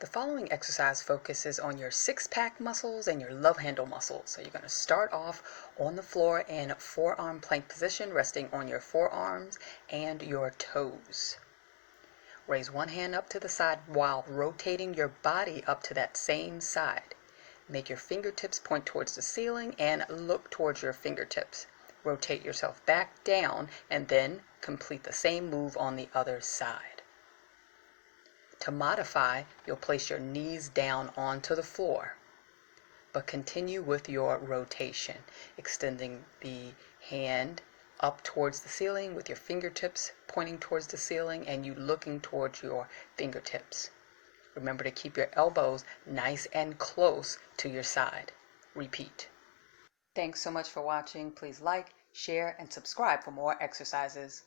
The following exercise focuses on your six-pack muscles and your love handle muscles. So you're going to start off on the floor in forearm plank position, resting on your forearms and your toes. Raise one hand up to the side while rotating your body up to that same side. Make your fingertips point towards the ceiling and look towards your fingertips. Rotate yourself back down and then complete the same move on the other side. To modify, you'll place your knees down onto the floor, but continue with your rotation, extending the hand up towards the ceiling with your fingertips pointing towards the ceiling and you looking towards your fingertips. Remember to keep your elbows nice and close to your side. Repeat. Thanks so much for watching. Please like, share, and subscribe for more exercises.